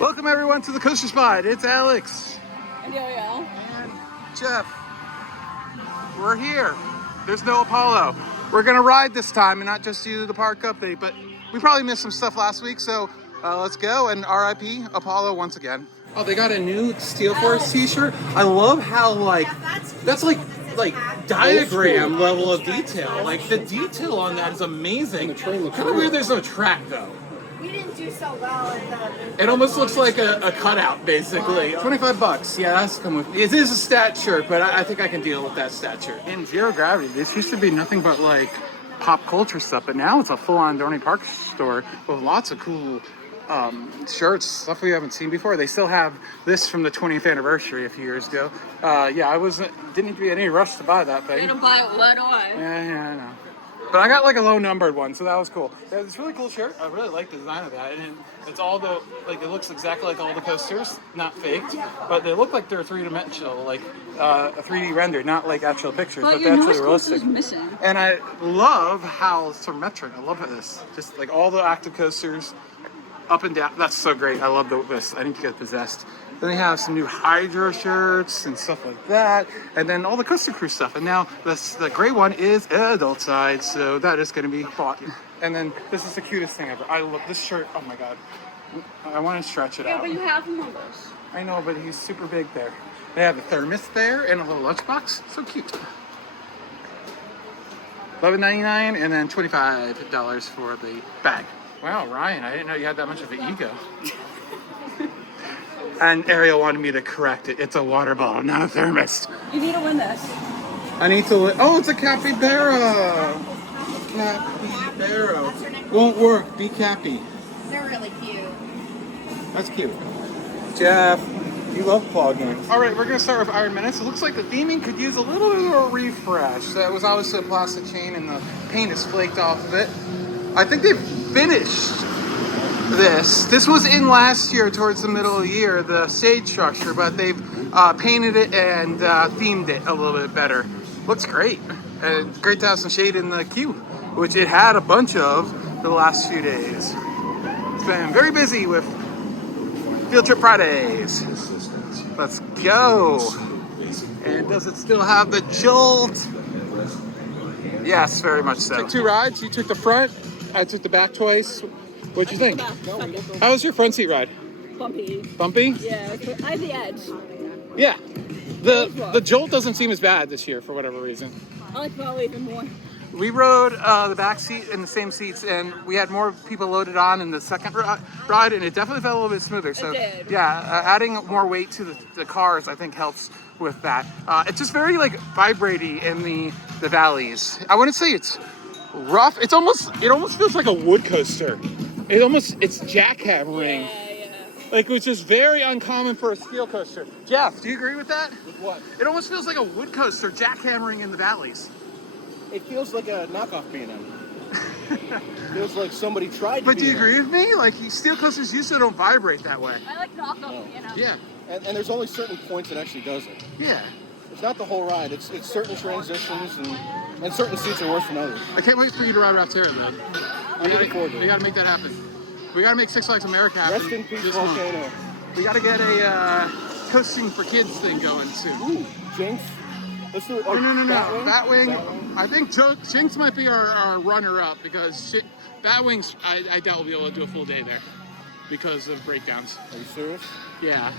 Welcome everyone to the Coaster Spot. It's Alex And Yo-Yo. and Jeff. We're here. There's no Apollo. We're gonna ride this time and not just do the park update, but we probably missed some stuff last week, so let's go and RIP Apollo once again. Oh, they got a new Steel Force t-shirt. I love how that's like diagram level of detail. Like the detail on that is amazing. Kind of weird there's no track though. We didn't do so well in the... It almost looks like a cutout, basically. $25. Yeah, that's come with. It is a stat shirt, but I think I can deal with that stat shirt. In Zero Gravity, this used to be nothing but like pop culture stuff, but now it's a full-on Dorney Park store with lots of cool shirts, stuff we haven't seen before. They still have this from the 20th anniversary a few years ago. Yeah, didn't be in any rush to buy that thing. You're gonna buy it right away. Yeah, I know. But I got like a low numbered one, so that was cool. Yeah, it's a really cool shirt. I really like the design of that. And it's all it looks exactly like all the coasters, not faked, but they look like they're three-dimensional, like a 3D rendered, not like actual pictures, but they're actually realistic. Missing. And I love how it's symmetric. I love this. Just like all the active coasters, up and down. That's so great. I love this. I need to get possessed. Then they have some new Hydra shirts and stuff like that. And then all the Coaster Crew stuff. And now the gray one is adult size, so that is going to be bought. And then this is the cutest thing ever. I love this shirt. Oh my god. I want to stretch it out. Yeah, but you have him on those. I know, but he's super big there. They have a thermos there and a little lunchbox. So cute. $11.99 and then $25 for the bag. Wow, Ryan, I didn't know you had that much of an ego. And Ariel wanted me to correct it. It's a water bottle, not a thermos. You need to win this. I need to oh, it's a capybara. Capybara. Won't work. Be cappy. They're really cute. That's cute. Jeff, you love claw games. All right, we're going to start with Iron Menace. It looks like the theming could use a little bit of a refresh. That was obviously a plastic chain and the paint is flaked off of it. I think they've finished this. This was in last year towards the middle of the year, the stage structure, but they've painted it and themed it a little bit better. Looks great. And it's great to have some shade in the queue, which it had a bunch of the last few days. It's been very busy with Field Trip Fridays. Let's go. And does it still have the jolt? Yes, very much so. Took two rides. You took the front, I took the back twice. What'd you think? How was your front seat ride? Bumpy. Bumpy? Yeah, I had the edge. Yeah. The jolt doesn't seem as bad this year for whatever reason. I like probably even more. We rode the back seat in the same seats, and we had more people loaded on in the second ride, and it definitely felt a little bit smoother. So, it did. Yeah, adding more weight to the cars, I think, helps with that. It's just very vibrating in the valleys. I wouldn't say it's rough. It almost feels like a wood coaster. It's jackhammering. Yeah. Which is very uncommon for a steel coaster. Jeff, do you agree with that? With what? It almost feels like a wood coaster jackhammering in the valleys. It feels like a knockoff B&M. Feels like somebody tried to But do you B&M. agree with me? Steel coasters usually don't vibrate that way. I like knockoff, No. Yeah. And there's only certain points it actually does it. Yeah. It's not the whole ride. It's certain transitions and certain seats are worse than others. I can't wait for you to ride Raptera, man. I'm looking forward to it. We gotta make that happen. We gotta make Six Flags America happen. Rest in peace, this month. Volcano. We gotta get a coasting for kids thing going soon. Ooh, Jinx. Let's do it. Oh, no. Batwing. Batwing. I think Jinx might be our runner-up because Batwings, I doubt we'll be able to do a full day there because of breakdowns. Are you serious? Yeah.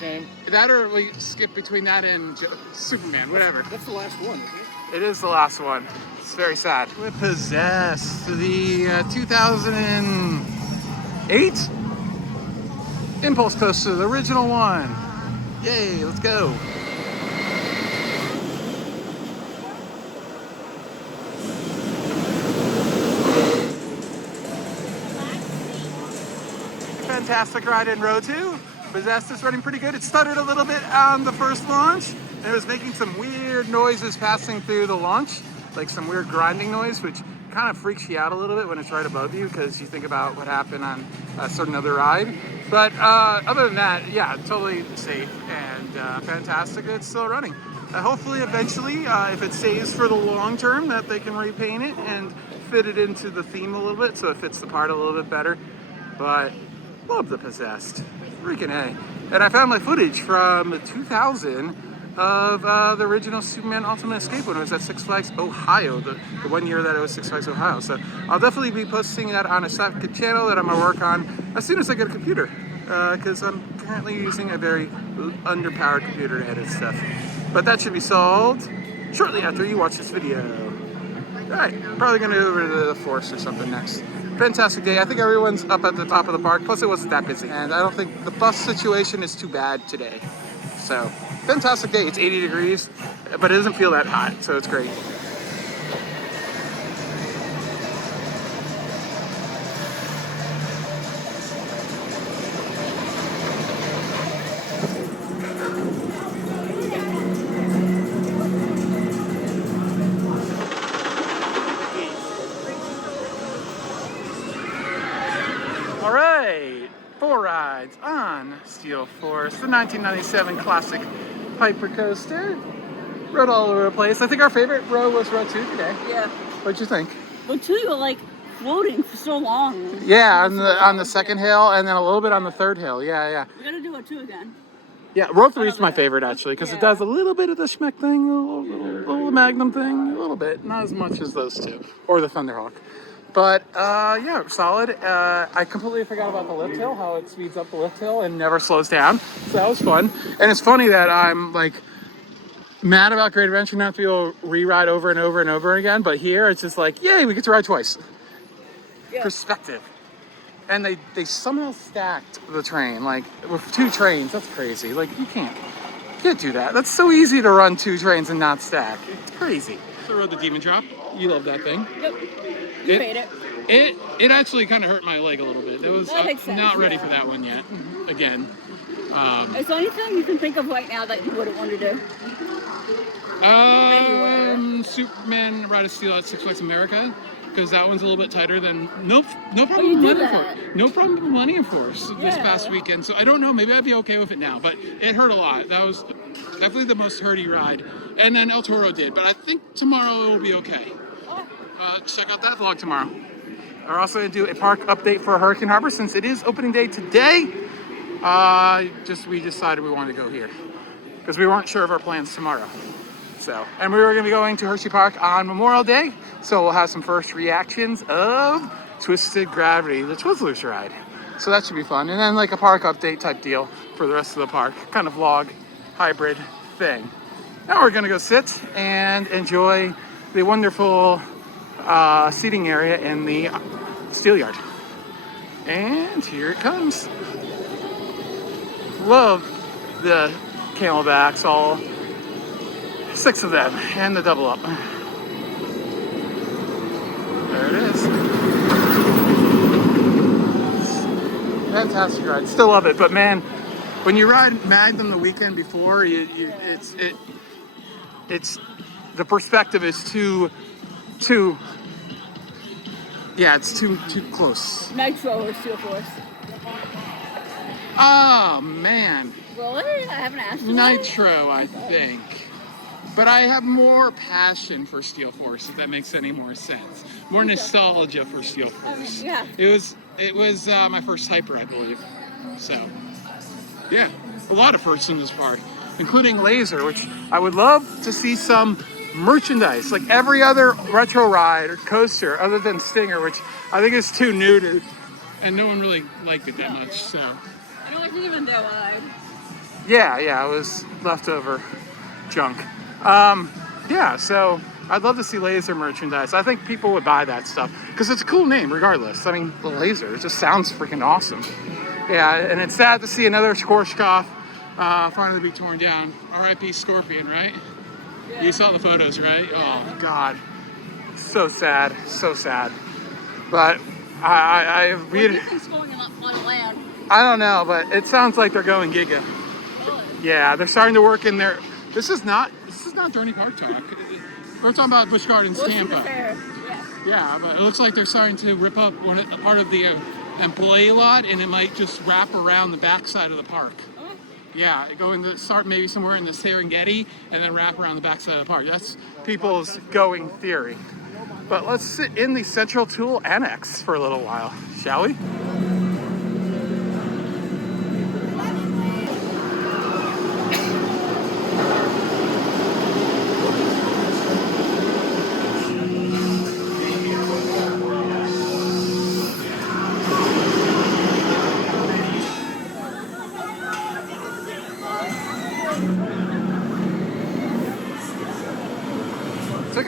Shame. That or we skip between that and Superman, whatever. That's the last one, isn't it? It is the last one. It's very sad. We're Possessed, the 2008 Impulse Coaster, the original one. Yay, let's go. Fantastic ride in row 2. Possessed is running pretty good. It stuttered a little bit on the first launch, and it was making some weird noises passing through the launch, like some weird grinding noise, which kind of freaks you out a little bit when it's right above you because you think about what happened on a certain other ride. But other than that, yeah, totally safe and fantastic. It's still running. Hopefully, eventually, if it stays for the long term, that they can repaint it and fit it into the theme a little bit so it fits the part a little bit better. But Love the Possessed. Freaking A. And I found my footage from 2000 of the original Superman Ultimate Escape when it was at Six Flags Ohio, the 1 year that it was Six Flags Ohio. So I'll definitely be posting that on a second channel that I'm gonna work on as soon as I get a computer, because I'm currently using a very underpowered computer to edit stuff. But that should be solved shortly after you watch this video. All right, probably gonna go over to the Force or something next. Fantastic day. I think everyone's up at the top of the park. Plus it wasn't that busy. And I don't think the bus situation is too bad today. So fantastic day. It's 80 degrees, but it doesn't feel that hot. So it's great. All right, 4 rides on Steel Force, the 1997 classic Piper coaster. Rode all over the place. I think our favorite row was row 2 today. Yeah. What'd you think? Well, two, you were like floating for so long. Yeah, on the second hill and then a little bit on the third hill. Yeah. We gotta do it two again. Yeah, row 3 is my favorite actually because it Yeah. does a little bit of the Schmeck thing, a little Magnum thing, a little bit. Not as much as those two or the Thunderhawk. But yeah, solid. I completely forgot about the lift hill, how it speeds up the lift hill and never slows down. So that was fun. And it's funny that I'm like mad about Great Adventure not to be able to re-ride over and over and over again. But here it's just like, yay, we get to ride twice. Yeah. Perspective. And they somehow stacked the train, like with 2 trains. That's crazy. Like you can't do that. That's so easy to run 2 trains and not stack. It's crazy. So I rode the Demon Drop. You love that thing. Yep. You made it. It actually kind of hurt my leg a little bit. That was That makes sense, not ready yeah. for that one yet. Again. Is there anything you can think of right now that you wouldn't want to do? Superman Ride of Steel at Six Flags America, because that one's a little bit tighter than no problem Oh, you with did Millennium that. Force. No problem with Millennium Force this Yeah. past weekend. So I don't know, maybe I'd be okay with it now, but it hurt a lot. That was definitely the most hurty ride. And then El Toro did, but I think tomorrow it will be okay. Check out that vlog tomorrow. We're also going to do a park update for Hurricane Harbor since it is opening day today. We decided we wanted to go here because we weren't sure of our plans tomorrow. So, and we were going to be going to Hershey Park on Memorial Day, so we'll have some first reactions of Twisted Gravity, the Twizzlers ride. So that should be fun. And then like a park update type deal for the rest of the park, kind of vlog hybrid thing. Now we're going to go sit and enjoy the wonderful seating area in the steel yard. And here it comes. Love the camelbacks, all 6 of them, and the double up. There it is. Fantastic ride. Still love it, but man, when you ride Magnum the weekend before, it's the perspective is too close. Nitro or Steel Force? Oh man, Really? I haven't asked you. Nitro, I think. But I have more passion for Steel Force, if that makes any more sense. More nostalgia for Steel Force. Yeah. It was my first Hyper, I believe. So, yeah, a lot of firsts in this park, including Laser, which I would love to see some merchandise, like every other retro ride or coaster other than Stinger, which I think is too new to, and no one really liked it that much, so. I don't even know why. Yeah, it was leftover junk. Yeah, so I'd love to see Laser merchandise. I think people would buy that stuff because it's a cool name regardless. I mean, the Laser, it just sounds freaking awesome. Yeah, and it's sad to see another Schwarzkopf finally be torn down. R.I.P. Scorpion, right? Yeah. You saw the photos, right? Oh, God. So sad, so sad. But I read it. What's going on land? I don't know, but it sounds like they're going Giga. Really? Yeah, they're starting to work in their. This is not Dorney Park talk. We're talking about Busch Gardens, Tampa. Fair. Yeah. Yeah, but it looks like they're starting to rip up a part of the employee lot, and it might just wrap around the backside of the park. Oh. Yeah, start maybe somewhere in the Serengeti, and then wrap around the backside of the park. That's people's going theory. But let's sit in the Central Tool Annex for a little while, shall we?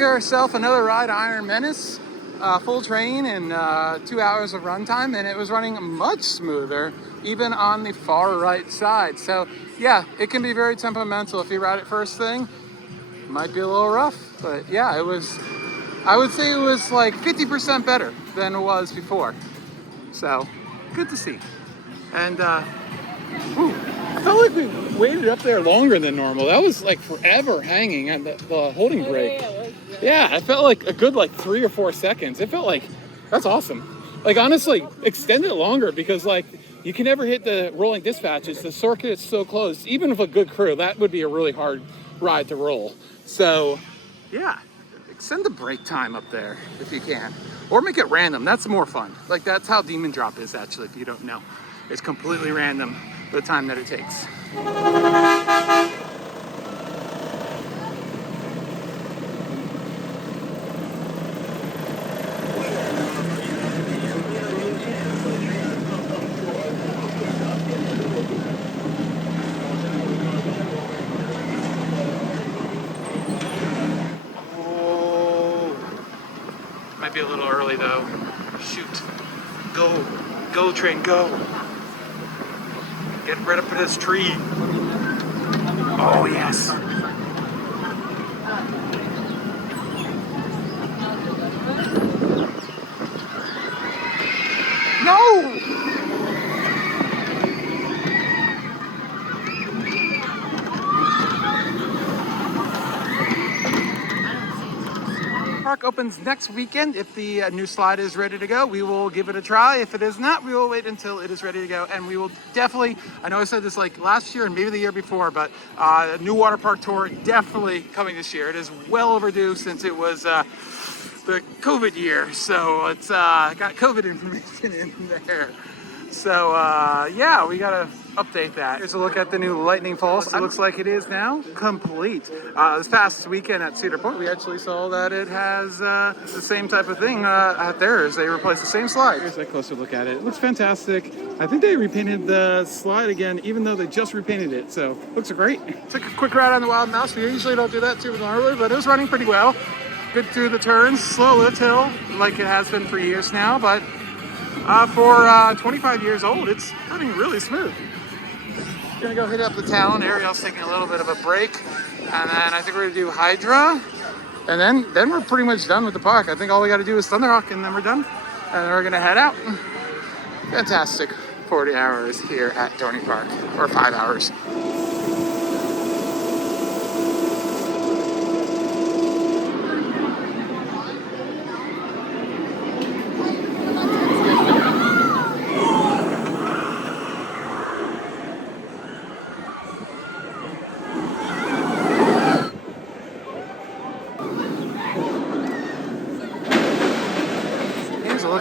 ourselves another ride, Iron Menace, full train and 2 hours of runtime, and it was running much smoother, even on the far right side. So yeah, it can be very temperamental. If you ride it first thing, it might be a little rough, but yeah, it was, I would say it was like 50% better than it was before. So good to see. And ooh, I felt like we waited up there longer than normal. That was like forever hanging at the holding brake. Yeah, I felt like a good like 3 or 4 seconds. It felt like, that's awesome. Like honestly, extend it longer, because like you can never hit the rolling dispatches. The circuit is so close. Even with a good crew, that would be a really hard ride to roll. So yeah, extend the brake time up there if you can. Or make it random, that's more fun. Like that's how Demon Drop is actually, if you don't know. It's completely random, the time that it takes. Might be a little early though. Shoot. Go train, go. Get right up to this tree. Oh yes. No! Park opens next weekend. If the new slide is ready to go, we will give it a try. If it is not, we will wait until it is ready to go. And we will definitely, I know I said this like last year and maybe the year before, but a new water park tour definitely coming this year. It is well overdue since it was the COVID year. So it's got COVID information in there. So yeah, we gotta update that. Here's a look at the new Lightning Falls. It looks like it is now complete. This past weekend at Cedar Point, we actually saw that it has the same type of thing at theirs. They replaced the same slide. Here's a closer look at it. It looks fantastic. I think they repainted the slide again, even though they just repainted it. So looks great. Took a quick ride on the Wild Mouse. We usually don't do that too normally, but it was running pretty well. Good through the turns, slow lift hill, like it has been for years now, but for 25 years old, it's running really smooth. Gonna go hit up the Talon. Ariel's taking a little bit of a break, and then I think we're gonna do Hydra, and then we're pretty much done with the park. I think all we got to do is Thunderhawk, and then we're done, and then we're gonna head out. Fantastic 40 hours here at Dorney Park, or 5 hours.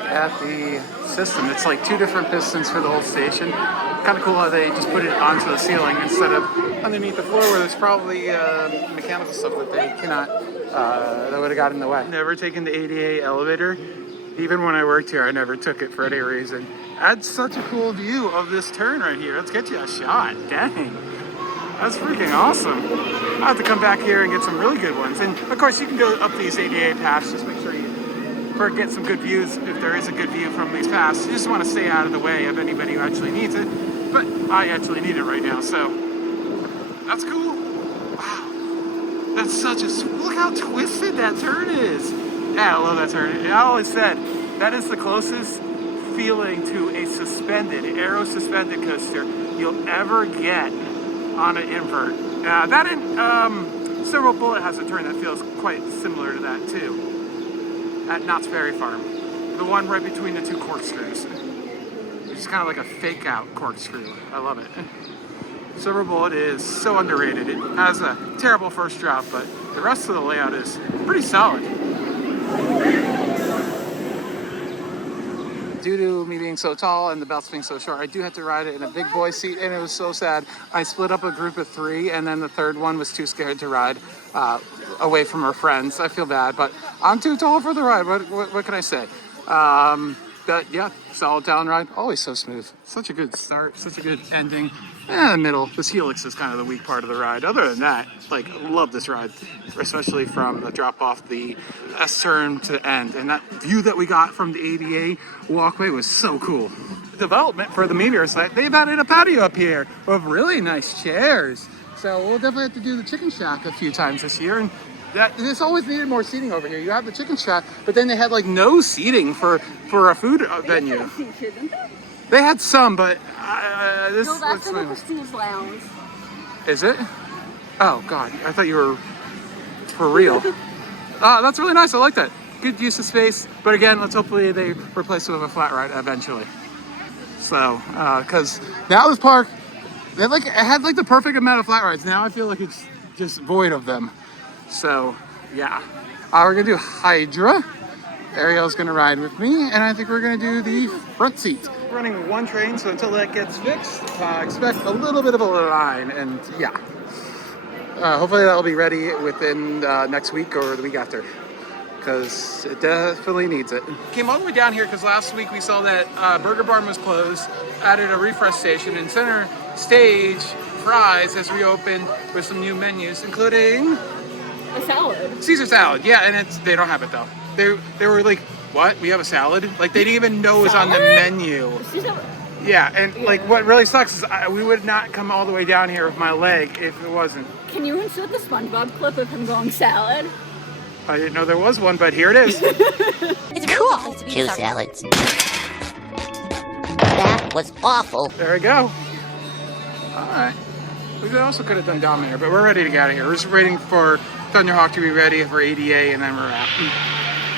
At the system, it's like 2 different pistons for the whole station. Kind of cool how they just put it onto the ceiling instead of underneath the floor, where there's probably mechanical stuff that they cannot, that would have got in the way. Never taken the ADA elevator. Even when I worked here, I never took it for any reason. That's such a cool view of this turn right here. Let's get you a shot. Dang. That's freaking awesome. I'll have to come back here and get some really good ones. And of course, you can go up these ADA paths. Just make sure you get some good views, if there is a good view from these paths. You just want to stay out of the way of anybody who actually needs it. But I actually need it right now, so that's cool. Wow, that's such a, look how twisted that turn is. Yeah, I love that turn. I always said that is the closest feeling to a suspended, aero suspended coaster you'll ever get on an invert. That in Silver Bullet has a turn that feels quite similar to that too. At Knott's Berry Farm, the one right between the 2 corkscrews. It's kind of like a fake out corkscrew. I love it. Silver Bullet is so underrated. It has a terrible first drop, but the rest of the layout is pretty solid. Due to me being so tall and the belts being so short, I do have to ride it in a big boy seat, and it was so sad. I split up a group of 3, and then the third one was too scared to ride away from her friends. I feel bad, but I'm too tall for the ride. What can I say? But yeah, solid Talon ride. Always so smooth. Such a good start. Such a good ending. And the middle. This helix is kind of the weak part of the ride. Other than that, like, love this ride. Especially from the drop off the S-turn to the end. And that view that we got from the ADA walkway was so cool. Development for the Meteor site, they've added a patio up here with really nice chairs. So we'll definitely have to do the chicken shack a few times this year. And this always needed more seating over here. You have the chicken shack, but then they had like no seating for a food venue. They had some, but this. No, that's in the Prestige Lounge. Is it? Oh God, I thought you were for real. That's really nice. I like that. Good use of space. But again, let's hopefully they replace it with a flat ride eventually. So, because now this park, it had like the perfect amount of flat rides. Now I feel like it's just void of them. So, yeah. We're going to do Hydra. Ariel's going to ride with me, and I think we're going to do the front seat. We're running one train, so until that gets fixed, expect a little bit of a line, and yeah. Hopefully that'll be ready within next week or the week after, because it definitely needs it. Came all the way down here because last week we saw that Burger Barn was closed, added a refresh station, and center stage fries has reopened with some new menus, including a salad. Caesar salad, yeah, and they don't have it though. They were like, what? We have a salad? Like they didn't even know it was on the menu. Yeah, and like what really sucks is we would not come all the way down here with my leg if it wasn't. Can you insert the SpongeBob clip of him going salad? I didn't know there was one, but here it is. It's cool. 2 salads. That was awful. There we go. All right. We also could have done Dominator, but we're ready to get out of here. We're just waiting for Thunderhawk to be ready for ADA, and then we're out.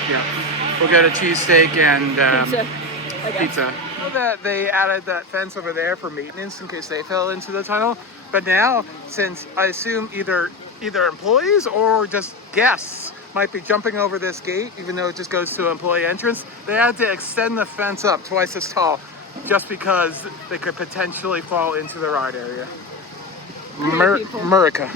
Yeah. We'll get a cheesesteak and pizza. I know that they added that fence over there for maintenance in case they fell into the tunnel. But now, since I assume either employees or just guests might be jumping over this gate, even though it just goes to an employee entrance, they had to extend the fence up twice as tall just because they could potentially fall into the ride area. Murica.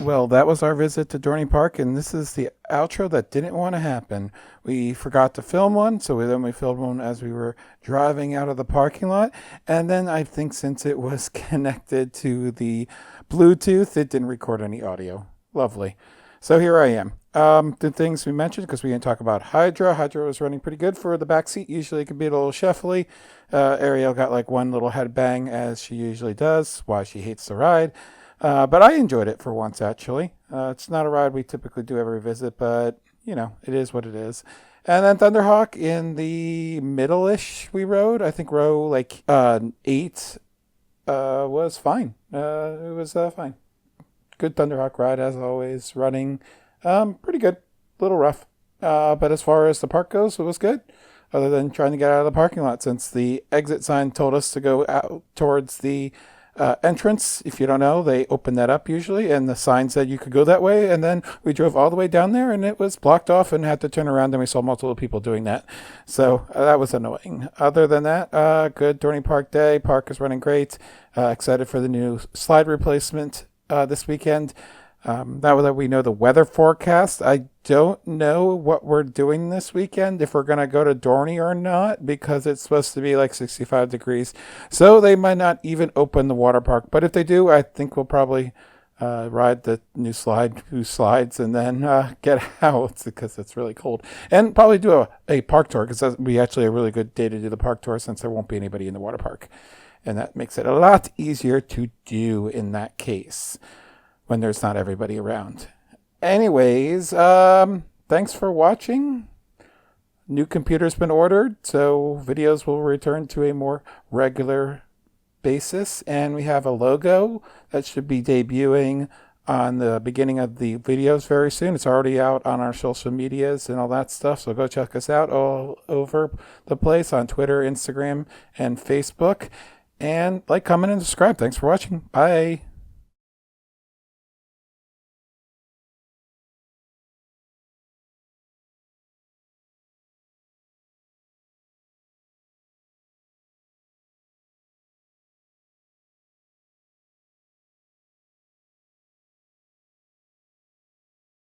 Well, that was our visit to Dorney Park, and this is the outro that didn't want to happen. We forgot to film one, so we filmed one as we were driving out of the parking lot, and then I think since it was connected to the Bluetooth, it didn't record any audio. Lovely. So here I am. The things we mentioned, because we didn't talk about Hydra. Hydra was running pretty good for the back seat. Usually it can be a little shuffly. Ariel got like one little headbang, as she usually does, why she hates the ride. But I enjoyed it for once, actually. It's not a ride we typically do every visit, but, you know, it is what it is. And then Thunderhawk in the middle-ish we rode. I think row like 8 was fine. It was fine. Good Thunderhawk ride, as always. Running pretty good. A little rough. But as far as the park goes, it was good. Other than trying to get out of the parking lot, since the exit sign told us to go out towards the entrance. If you don't know, they open that up usually, and the sign said you could go that way, and then we drove all the way down there and it was blocked off and had to turn around, and we saw multiple people doing that. So that was annoying. Other than that, good Dorney Park day. Park is running great. Excited for the new slide replacement this weekend. Now that we know the weather forecast, I don't know what we're doing this weekend, if we're going to go to Dorney or not, because it's supposed to be like 65 degrees. So they might not even open the water park. But if they do, I think we'll probably ride the new slides and then get out because it's really cold. And probably do a park tour, because that'll be actually a really good day to do the park tour, since there won't be anybody in the water park. And that makes it a lot easier to do in that case, when there's not everybody around. Anyways, thanks for watching. New computer's been ordered, so videos will return to a more regular basis. And we have a logo that should be debuting on the beginning of the videos very soon. It's already out on our social medias and all that stuff, so go check us out all over the place on Twitter, Instagram, and Facebook. And like, comment, and subscribe. Thanks for watching. Bye.